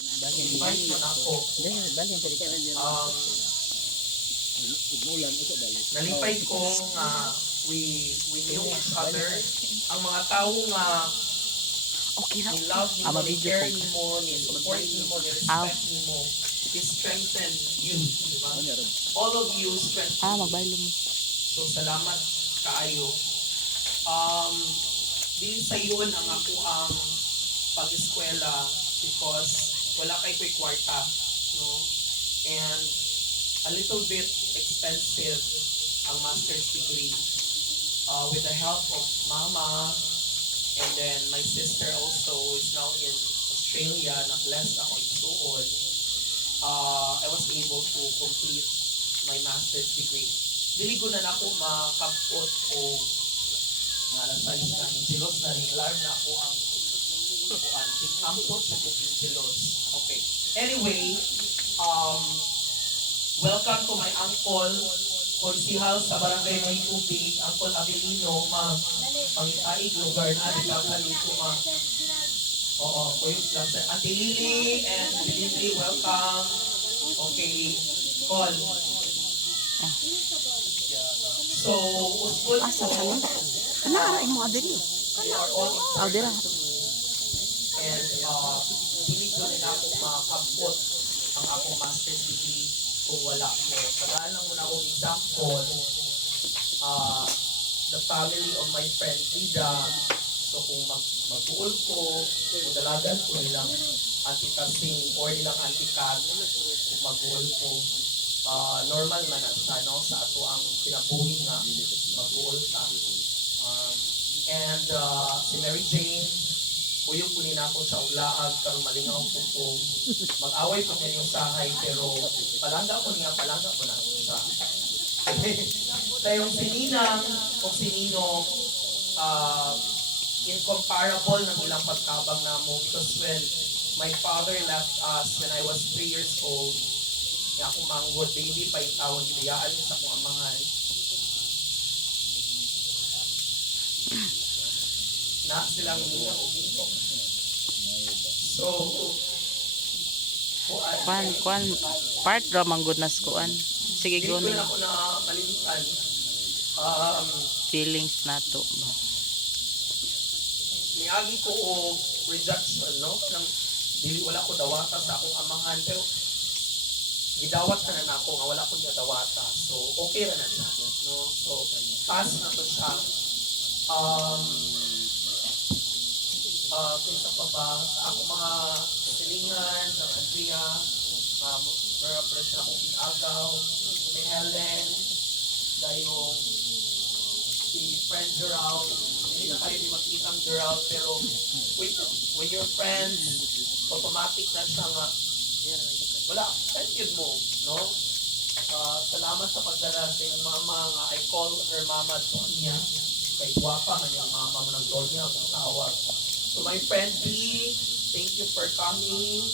invite mo na ako. Um, nalipay ko nga we knew each other. Ang mga tao nga Okay na. ni love ni mo, ni care ni mo, ni support ni mo, ni respect ni mo, he strengthen you, di ba? All of you strengthen Magbaylo mo. So, salamat kaayo. Dili sa yun ang ako ang pag-eskwela because wala kay ko'y kwarta, no? And a little bit expensive ang master's degree. With the help of mama, and then my sister also is now in Australia, na-bless ako isuon. I was able to complete my master's degree. Dili ko na ako makapot o alas 6 na inchilos na rin. Alarm na ako ang ampot sa inchilos. Okay. Anyway, welcome to my uncle, konsihal sa barangay May Tubig, Uncle Avelino, ma'am. Pangitaig lugar na, di ba kalito, ma'am. Oo, kuyos lang sir. Auntie Lily and Lily, welcome. Okay, call. So, usbol Asa ko. ka lang? Ano mo adiri? They are all Dira. and hindi ko rin ako makakapot ang akong master's degree kung wala ko. Tagaan lang muna akong example. The family of my friend Vida. So kung mag-uol ko, kung dalagan ko nilang anti-casing or nilang anti-cat, kung mag-uol ko, normal man siya, no? Sa ato ang pinabuhi nga mag-uol ka. And si Mary Jane, uyog ko nina ako sa ulaag, karon malingaw ko po. Mag-away po niya yung sahay, pero palangga ko na siya. Sa yung sininang o sininong, incomparable ng ilang pagkabang na mo because when my father left us when I was 3 years old, niya akong manghod, baby pa yung tawon, biyaan sa akong amahan. Na silang niya umitok. So, Kuan part ra manggod nas kuan. Sige hindi go ko na. na ako na kalimitan. Feelings nato ba. Niagi ko o rejection, no? Nang dili wala ko dawata sa akong amahan, pero gidawat na ako nga wala ko dawata. So, okay ra na siya, no? So, pass na to siya. Kaysa pa ba sa akong mga silingan ng Andrea, meron pa siya akong pinagaw, ni Helen, dayong si friend Gerald, hindi na kayo di makikita ang Gerald, pero when you're friends, automatic na siya nga, wala, thank you mo, no? Salamat sa pagdala sa iyong mama nga, I call her mama Donya, kay guwapa man yung mama mo ng Donya, kung tawag. So my friend B, thank you for coming.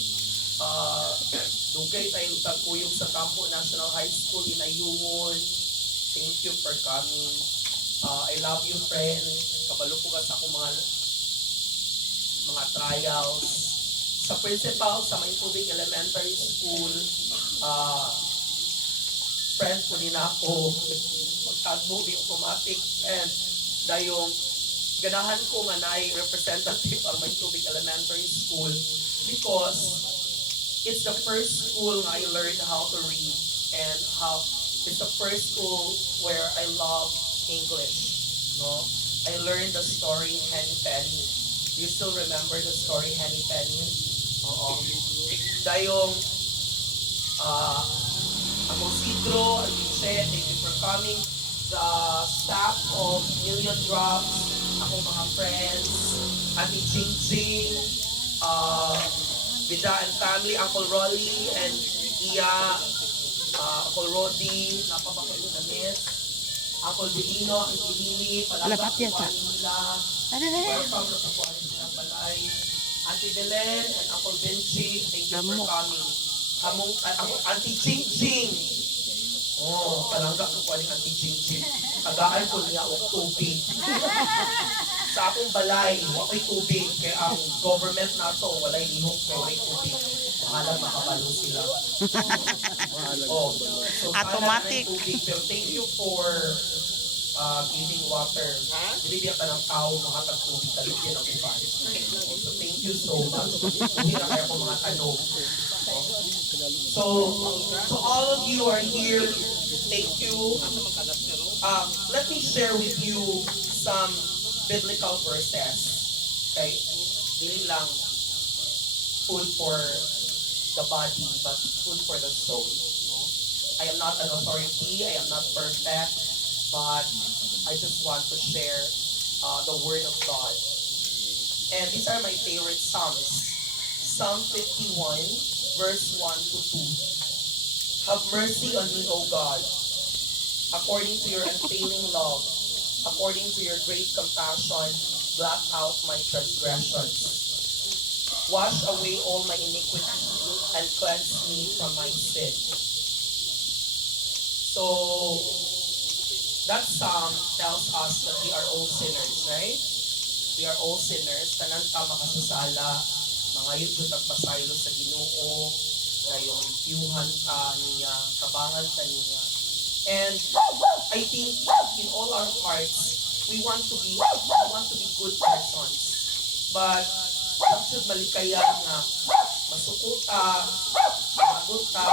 Dugay tayong tagkuyog sa Campo National High School in Ayungon. Thank you for coming. I love you, friend. Kabalo ko sa akong mga trials. Sa principal sa May Tubig Elementary School, friend ko din ako. Magtagbo di automatic and dayong ganahan ko nga na representative ang May Tubig Elementary School because it's the first school nga I learned how to read and how it's the first school where I love English, no? I learned the story Henny Penny. Do you still remember the story Henny Penny? Oo. Dayong ako Sidro, Alice, thank you for coming. The staff of Million Drops, ako mga friends, Auntie Jing Jing, Vida and family, Uncle Rolly and Iya, Uncle Roddy, napapakay ko na miss, Uncle Delino, Auntie Lily, palabas ko nila, welcome na po ng balay, Auntie Belen and Uncle Benji, thank you for coming. Auntie Jing Jing, oh, palangga ko po ni Auntie Jing Jing. Tagaan ko niya og tubig. Sa akong balay, wako'y tubig. Kaya ang government na to, walay lihok, kaya walay tubig. Mahalag makabalo sila. Oh, so Automatic. Tubig, pero thank you for giving water. Binibigyan ka ng tao, makatag tubig, talibyan ang uban. So thank you so much. Hindi na kaya ko mga tanong. So, to all of you are here, thank you. Let me share with you some biblical verses. Okay? Dili lang food for the body, but food for the soul. No? I am not an authority, I am not perfect, but I just want to share the Word of God. And these are my favorite Psalms. Psalm 51, verse 1 to 2. Have mercy on me, O God, according to your unfailing love, according to your great compassion, blot out my transgressions. Wash away all my iniquity and cleanse me from my sin. So, that psalm tells us that we are all sinners, right? We are all sinners. Tanan ta makasasala, mga yun nagpasaylo sa Ginoo, yung piyuhan ta niya, kabangan ta niya. And I think in all our hearts, we want to be good persons. But ang should malikaya nga masukuta, maguta,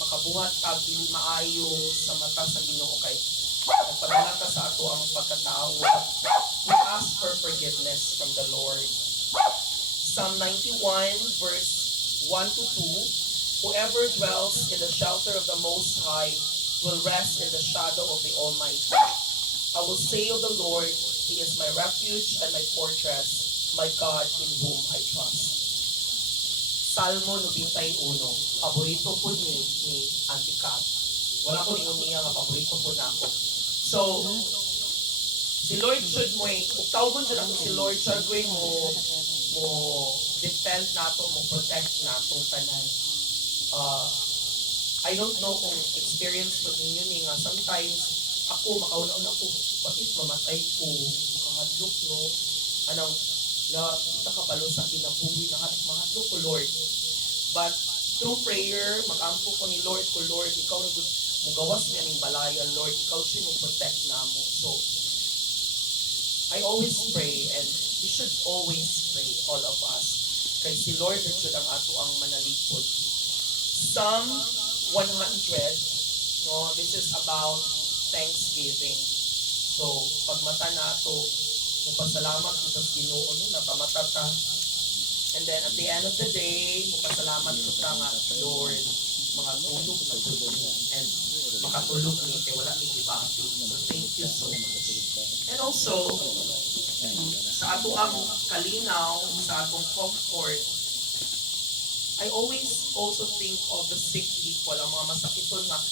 makabuhat ta dili maayo sa mata sa Ginoo kay nagpadala ka sa ato ang pagkatao. We ask for forgiveness from the Lord. Psalm 91 verse 1 to 2. Whoever dwells in the shelter of the Most High will rest in the shadow of the Almighty. I will say of the Lord, He is my refuge and my fortress, my God in whom I trust. Salmo 91. Paborito po ni Auntie Kat. Wala ko niya nga paborito po na ako. So, si Lord should mo, tawgon dyan ako si Lord should mo defend nato, mo protect natong tanan. I don't know kung experience po ninyo ni nga sometimes ako makauna-una ko what if mamatay ko makahadlok no anong nakabalo sa kinabuhi mahadlok ko Lord, but through prayer magampo ko ni Lord ko Lord ikaw na good mugawas niya ning balayan Lord ikaw siya mo protect namo. So I always pray and we should always pray all of us kay si Lord na should ang ato ang manalipod. Psalm 100, no, this is about Thanksgiving. So, pagmata nato, mupasalamat ko sa Ginoo, no, napamata ta. And then, at the end of the day, mupasalamat ko ta nga, Lord, mga tulog na tulog. And makatulog ni, kaya wala ni ibati. So, thank you so much. And also, sa ato ang kalinaw, sa atong comfort, I always also think of the sick people, ang mga masakiton nga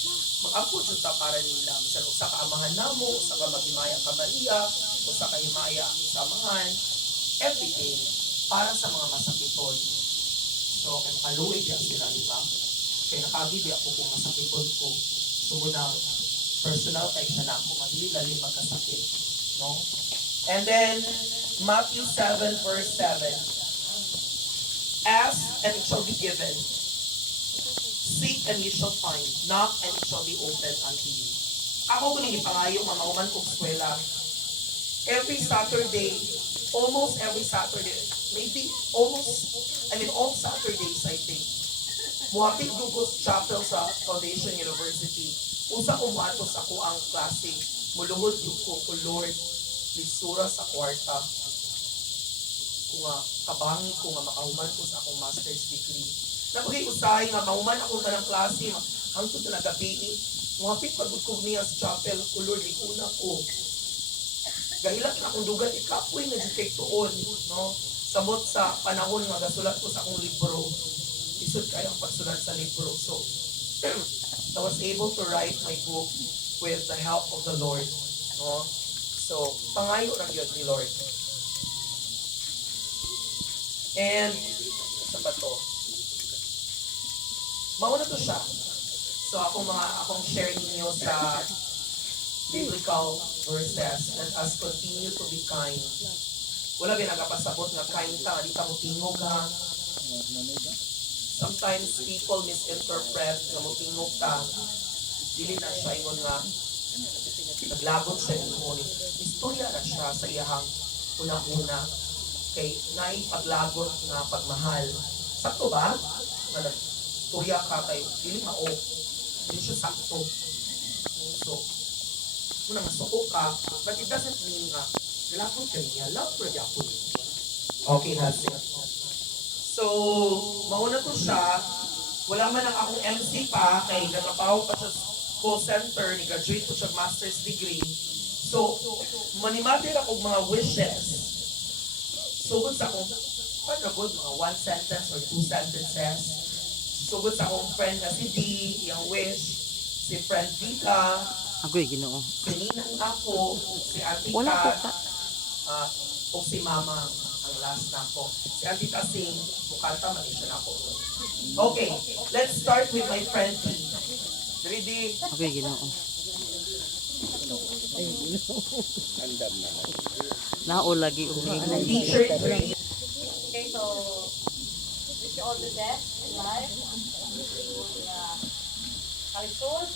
mag-apo jud ta para nila. Bisan usa ka amahan namo, usa ka maghimaya ka Maria, usa ka himaya sa amahan every day para sa mga masakiton. So, kay paluwid ya sila, di ba? Kay nakabidi ako kung masakiton ko. Sumunang personal kay siya na ako madili lalim magkasakit. No? And then, Matthew 7 verse 7. Ask and it shall be given. Seek and you shall find. Knock and it shall be opened unto you. Ako kung ipangayo, mamauman kong eskwela. Every Saturday, almost every Saturday, maybe all Saturdays I think, muhapit Dugos Chapel sa Foundation University. Usa ko muatos ako ang klase. Muluhod ko, Lord, lisura sa kwarta. Kung kabangi ko nga makahuman ko sa akong master's degree. Napagay usahay nga mahuman ako ka ng klase, hangtod na gabi, muhapit pagod ko niya sa chapel, kulor, likuna ko. Gahilat na akong dugat, ikapoy na dikay tuon, no? Sabot sa panahon nga gasulat ko sa akong libro, isod kayo ang pagsulat sa libro. So, I was able to write my book with the help of the Lord, no? So, pangayo ra gyud ni Lord. And, sa ba to? Mauna to siya. So, akong share ninyo sa biblical verses. Let us continue to be kind. Wala ginagapasabot nga kind ka, di ka mo tingog ha. sometimes people misinterpret nga motingog ta, dili na siya ingon nga naglagot siya ingon. Istorya na siya sa iyahang una-una kay naay paglagot nga pagmahal. Sakto ba? Nga nagturya ka kay dili mao. Dili siya sakto. So, kung nangasuko ka, but it doesn't mean nga naglagot ka niya, love for the ako niya. Okay, that's it. So, mauna to siya. Wala man ang akong MC pa, kay natapaw pa siya sa call center, ni-graduate po siya master's degree. So, manimatir akong mga wishes. Sugod sa akong, pagkagod, mga one sentence or two sentences. Sugod sa akong friend na si D, yung wish, si friend Vita, Agoy, Ginoo. si Ninang ako, si Auntie Wala ko Kat, o si Mama, ang last na ako. Si Auntie Tasing, bukanta man siya na ako. Okay, let's start with my friend T. Ready? Agoy, Ginoo. Nao lagi umingon. Teacher 3. Okay, so wish you all the best in life. Kalisod.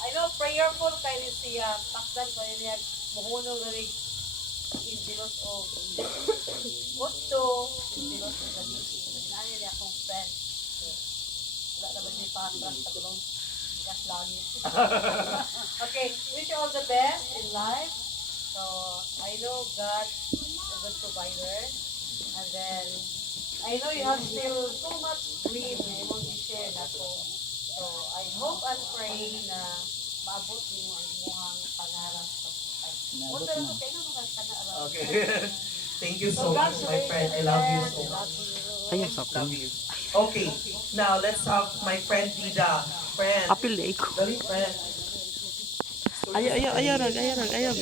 I know prayerful kayo siya takdan ko niya muhunong rin intilos o gusto intilos o gabisi. Nani niya akong friend. Wala naman may patras pagulong gas langit. Okay, wish you all the best in life. So I know God is a good provider. And then I know you have still so much dream na imong i-share na to. So I hope and pray na maabot mo ang inyong pangarap sa buhay. Wala na to kayo na pangarap. Okay. Thank you so much, my friend. I love you so much. Ayaw sa Love akong. you. Okay, now let's have my friend Dida. Friend. Apil na ko. Dali, friend. Ayaw.